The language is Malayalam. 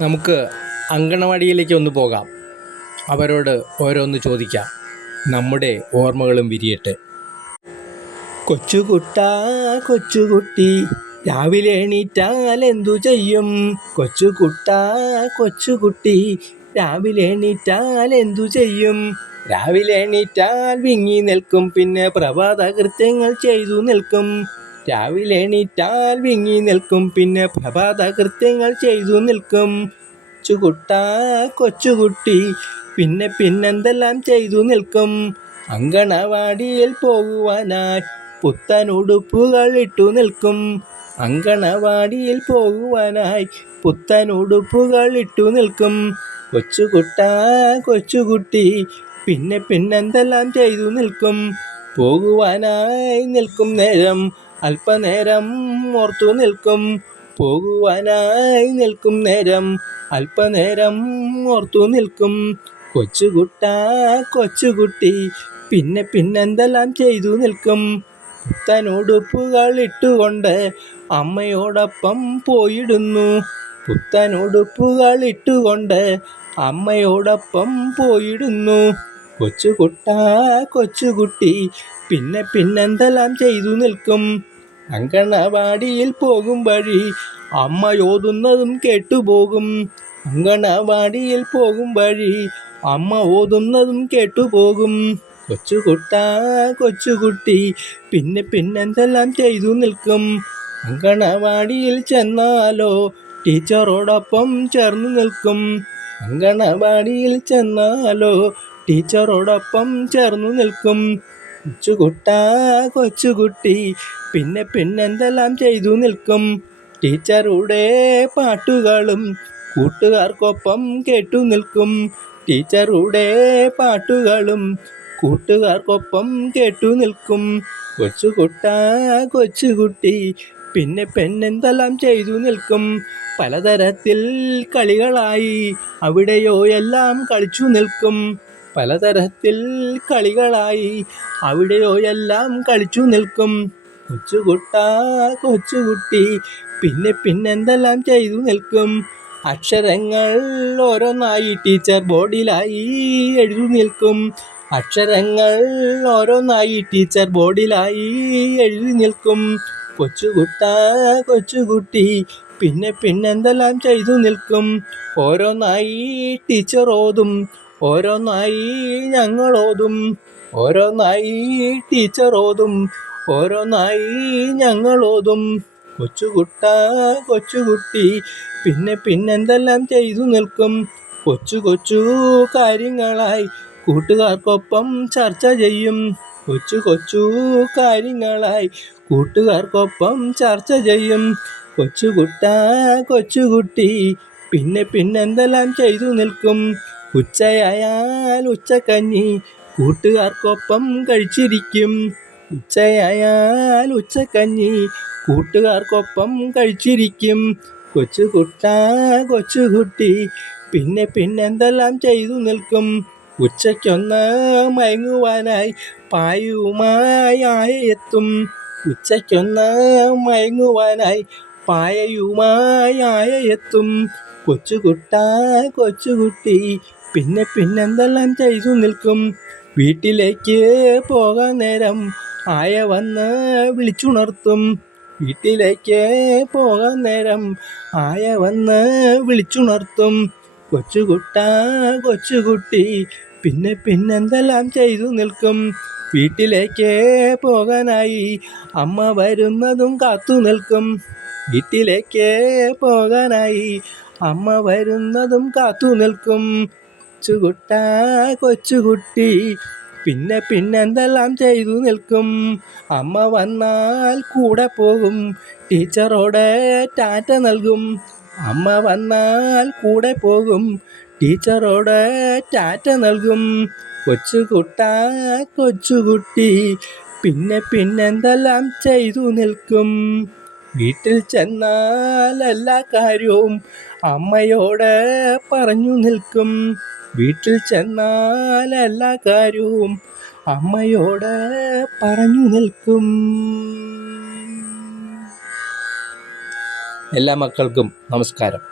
നമുക്ക് അങ്കണവാടിയിലേക്ക് ഒന്ന് പോകാം. അവരോട് ഓരോന്ന് ചോദിക്കാം. നമ്മുടെ ഓർമ്മകളും വിരിയട്ടെ. കൊച്ചുകുട്ടാ കൊച്ചുകുട്ടി, രാവിലെ എണീറ്റാൽ എന്തു ചെയ്യും? കൊച്ചുകുട്ടാ കൊച്ചുകുട്ടി, രാവിലെ എണീറ്റാൽ എന്തു ചെയ്യും? രാവിലെ എണീറ്റാൽ വിങ്ങി നിൽക്കും, പിന്നെ പ്രഭാത കൃത്യങ്ങൾ ചെയ്തു നിൽക്കും. രാവിലെ എണീറ്റാൽ വിങ്ങി നിൽക്കും, പിന്നെ പ്രഭാത കൃത്യങ്ങൾ ചെയ്തു നിൽക്കും. കൊച്ചുകുട്ടാ കൊച്ചുകുട്ടി, പിന്നെന്തെല്ലാം ചെയ്തു നിൽക്കും? അങ്കണവാടിയിൽ പോകുവാനായി പുത്തൻ ഉടുപ്പുകൾ ഇട്ടു നിൽക്കും. അങ്കണവാടിയിൽ പോകുവാനായി പുത്തൻ ഉടുപ്പുകൾ ഇട്ടു നിൽക്കും. കൊച്ചുകുട്ടാ കൊച്ചുകുട്ടി, പിന്നെന്തെല്ലാം ചെയ്തു നിൽക്കും? പോകുവാനായി നിൽക്കും നേരം അല്പനേരം ഓർത്തു നിൽക്കും. പോകുവാനായി നിൽക്കും നേരം അല്പനേരം ഓർത്തു നിൽക്കും. കൊച്ചുകുട്ടാ കൊച്ചുകുട്ടി, പിന്നെന്തെല്ലാം ചെയ്തു നിൽക്കും? പുത്തൻ ഉടുപ്പുകൾ ഇട്ടുകൊണ്ട് അമ്മയോടൊപ്പം പോയിടുന്നു. പുത്തൻ ഉടുപ്പുകൾ ഇട്ടുകൊണ്ട് അമ്മയോടൊപ്പം പോയിടുന്നു. കൊച്ചുകുട്ടാ കൊച്ചുകുട്ടി, പിന്നെന്തെല്ലാം ചെയ്തു നിൽക്കും? അങ്കണവാടിയിൽ പോകും വഴി അമ്മയോതുന്നതും കേട്ടുപോകും. അങ്കണവാടിയിൽ പോകും വഴി അമ്മ ഓതുന്നതും കേട്ടുപോകും. കൊച്ചുകുട്ടാ കൊച്ചുകുട്ടി, പിന്നെന്തെല്ലാം ചെയ്തു നിൽക്കും? അങ്കണവാടിയിൽ ചെന്നാലോ ടീച്ചറോടൊപ്പം ചേർന്നു നിൽക്കും. അങ്കണവാടിയിൽ ചെന്നാലോ ടീച്ചറോടൊപ്പം ചേർന്നു നിൽക്കും. കൊച്ചുകുട്ടാ കൊച്ചുകുട്ടി, പിന്നെന്തെല്ലാം ചെയ്തു നിൽക്കും? ടീച്ചറുടെ പാട്ടുകളും കൂട്ടുകാർക്കൊപ്പം കേട്ടു നിൽക്കും. ടീച്ചറുടെ പാട്ടുകളും കൂട്ടുകാർക്കൊപ്പം കേട്ടു നിൽക്കും. കൊച്ചുകുട്ടാ കൊച്ചുകുട്ടി, പിന്നെന്തെല്ലാം ചെയ്തു നിൽക്കും? പലതരത്തിൽ കളികളായി അവിടെയോ എല്ലാം കളിച്ചു നിൽക്കും. പലതരത്തിൽ കളികളായി അവിടെയോ എല്ലാം കളിച്ചു നിൽക്കും. കൊച്ചുകുട്ടാ കൊച്ചുകുട്ടി, പിന്നെന്തെല്ലാം ചെയ്തു നിൽക്കും? അക്ഷരങ്ങൾ ഓരോന്നായി ടീച്ചർ ബോർഡിലായി എഴുതി നിൽക്കും. അക്ഷരങ്ങൾ ഓരോന്നായി ടീച്ചർ ബോർഡിലായി എഴുതി നിൽക്കും. കൊച്ചുകുട്ടാ കൊച്ചുകുട്ടി, പിന്നെന്തെല്ലാം ചെയ്തു നിൽക്കും? ഓരോന്നായി ടീച്ചർ ഓതും, ഓരോന്നായി ഞങ്ങളോതും. ഓരോന്നായി ടീച്ചർ ഓതും, ഓരോന്നായി ഞങ്ങളോതും. കൊച്ചുകുട്ടാ കൊച്ചുകുട്ടി, പിന്നെന്തെല്ലാം ചെയ്തു നിൽക്കും? കൊച്ചു കൊച്ചു കാര്യങ്ങളായി കൂട്ടുകാർക്കൊപ്പം ചർച്ച ചെയ്യും. കൊച്ചു കൊച്ചു കാര്യങ്ങളായി കൂട്ടുകാർക്കൊപ്പം ചർച്ച ചെയ്യും. കൊച്ചുകുട്ടാ കൊച്ചുകുട്ടി, പിന്നെന്തെല്ലാം ചെയ്തു നിൽക്കും? ഉച്ചയായാൽ ഉച്ചക്കഞ്ഞി കൂട്ടുകാർക്കൊപ്പം കഴിച്ചിരിക്കും. ഉച്ചയായാൽ ഉച്ചക്കഞ്ഞി കൂട്ടുകാർക്കൊപ്പം കഴിച്ചിരിക്കും. കൊച്ചുകുട്ടാ കൊച്ചുകുട്ടി, പിന്നെന്തെല്ലാം ചെയ്തു നിൽക്കും? ഉച്ചയ്ക്കൊന്ന് മയങ്ങുവാനായി പായയുമായി ആയ എത്തും. ഉച്ചയ്ക്കൊന്ന് മയങ്ങുവാനായി പായയുമായി ആയ എത്തും. കൊച്ചുകുട്ടാ കൊച്ചുകുട്ടി, പിന്നെന്തെല്ലാം ചെയ്തു നിൽക്കും? വീട്ടിലേക്ക് പോകാൻ നേരം ആയ വന്ന് വിളിച്ചുണർത്തും. വീട്ടിലേക്ക് പോകാൻ നേരം ആയ വന്ന് വിളിച്ചുണർത്തും. കൊച്ചുകുട്ടാ കൊച്ചുകുട്ടി, പിന്നെന്തെല്ലാം ചെയ്തു നിൽക്കും? വീട്ടിലേക്ക് പോകാനായി അമ്മ വരുന്നതും കാത്തു നിൽക്കും. വീട്ടിലേക്ക് പോകാനായി അമ്മ വരുന്നതും കാത്തു നിൽക്കും. കൊച്ചുകുട്ടാ കൊച്ചുകുട്ടി, പിന്നെന്തെല്ലാം ചെയ്തു നിൽക്കും? അമ്മ വന്നാൽ കൂടെ പോകും, ടീച്ചറോട് ടാറ്റ നൽകും. അമ്മ വന്നാൽ കൂടെ പോകും, ടീച്ചറോട് ടാറ്റ നൽകും. കൊച്ചുകുട്ടാ കൊച്ചുകുട്ടി, പിന്നെന്തെല്ലാം ചെയ്തു നിൽക്കും? വീട്ടിൽ ചെന്നാൽ എല്ലാ കാര്യവും അമ്മയോട് പറഞ്ഞു നിൽക്കും. വീട്ടിൽ ചെന്നാൽ എല്ലാ കാര്യവും അമ്മയോട് പറഞ്ഞു നിൽക്കും. എല്ലാ മക്കൾക്കും നമസ്കാരം.